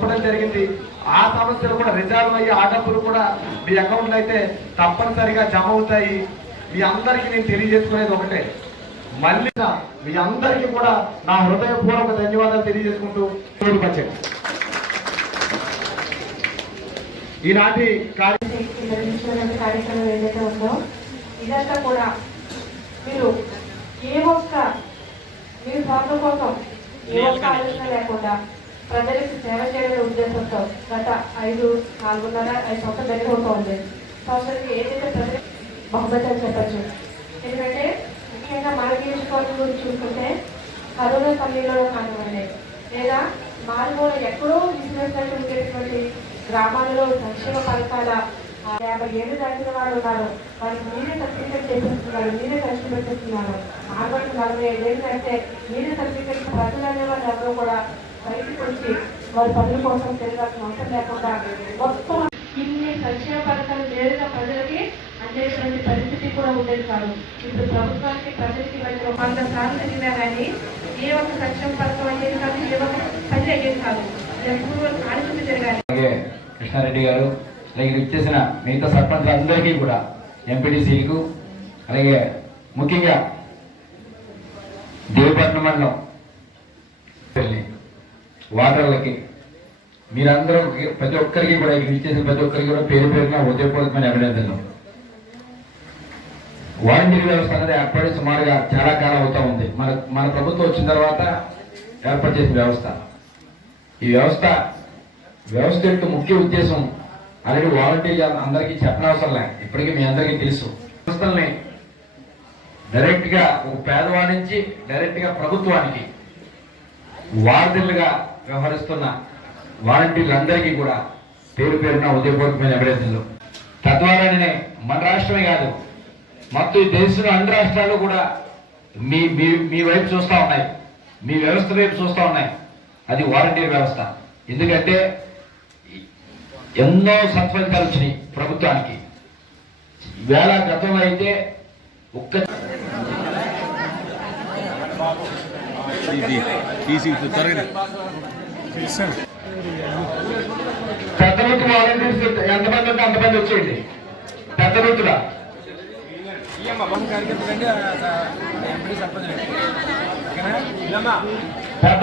పంపడం జరిగింది. ఆ సమస్యలు కూడా రిజాల్వ్ అయ్యి ఆ డబ్బులు కూడా మీ అకౌంట్లో అయితే తప్పనిసరిగా జమ అవుతాయి. మీ అందరికీ నేను తెలియజేసుకునేది ఒకటే, మళ్ళీ మీ అందరికీ కూడా నా హృదయపూర్వక ధన్యవాదాలు తెలియజేసుకుంటూ బడ్జెట్ ఈనాటి కార్యక్రమం ఏదైతే ఉందో ఇదంతా కూడా మీరు మీ స్వార్థం కోసం ఏ ఒక్క ఆలోచన లేకుండా ప్రజలకు సేవ చేయడమే ఉద్దేశంతో గత 4.5 సంవత్సరాలు జరిగిపోతుంది. సంవత్సరానికి ఏదైతే ప్రజలకు బహుమతి చెప్పచ్చు. ఎందుకంటే ముఖ్యంగా మన నియోజకవర్గం గురించి చూసుకుంటే కరోనా సమయంలో కానివ్వండి, లేదా మారుమూల ఎక్కడో విసిరేసినట్టు ఉండేటువంటి గ్రామాలలో సంక్షేమ పథకాల 50 ఏళ్ళు దాటిన వాళ్ళు ఉన్నారు. వాళ్ళకి మీరే సర్టిఫికేట్ చేసేస్తున్నారు, మీరే కష్టపెట్టేస్తున్నారు. 45 ఏళ్ళు అంటే మీరే సర్టిఫికేట్ ప్రజలు అనే వాళ్ళు ఎవరో కూడా బయటకు వచ్చి వారి పనుల కోసం తిరగాల్సిన అవసరం లేకుండా మొత్తం ఇన్ని సంక్షేమ పథకాలు నేరుగా ప్రజలకి అందేటువంటి పరిస్థితి కూడా ఉండేది కాదు. ఇప్పుడు ప్రభుత్వానికి ప్రజలకి మధ్య 100 సార్లు జరిగినా కానీ ఏ ఒక్క సంక్షేమ పథకం అయ్యేది కాదు, ఏ ఒక్క పని అయ్యేది కాదు. ఆలోచన జరగాలి. కృష్ణారెడ్డి గారు అలాగే ఇచ్చేసిన మిగతా సర్పంచ్ అందరికీ కూడా, ఎంపీటీసీలకు, అలాగే ముఖ్యంగా దేవపట్నం మండలం వాటర్లకి మీరందరూ ప్రతి ఒక్కరికి కూడా ఇక్కడ ఇచ్చేసిన ప్రతి ఒక్కరికి కూడా పేరు పేరున ఉదయపూర్వకమైన అభినందనలు. వాలంటీర్ వ్యవస్థ అనేది ఏర్పడి సుమారుగా చాలా కాలం అవుతా ఉంది. మన ప్రభుత్వం వచ్చిన తర్వాత ఏర్పాటు చేసిన వ్యవస్థ. ఈ వ్యవస్థ యొక్క ముఖ్య ఉద్దేశం ఆల్రెడీ వాలంటీర్ అందరికీ చెప్పనవసరం లే, ఇప్పటికీ మీ అందరికీ తెలుసు. వ్యవస్థల్ని డైరెక్ట్ గా ఒక పేదవాడి నుంచి డైరెక్ట్ గా ప్రభుత్వానికి వారధులుగా వ్యవహరిస్తున్న వాలంటీర్లందరికీ కూడా పేరు పేరున ఉదయపూర్వకమైన అభినందనలు. తద్వారానే మన రాష్ట్రమే కాదు, మొత్తం ఈ దేశంలో అన్ని రాష్ట్రాలు కూడా మీ వైపు చూస్తూ ఉన్నాయి, మీ వ్యవస్థ వైపు చూస్తూ ఉన్నాయి. అది వాలంటీర్ వ్యవస్థ. ఎందుకంటే ఎన్నో సత్ఫలితాలు వచ్చినాయి ప్రభుత్వానికి. వేళ గతంలో అయితే ఒక్క పెద్ద నూతు వాలంటీర్స్ ఎంతమంది ఉంటే అంతమంది వచ్చేయండి. పెద్ద నూతులా పెద్ద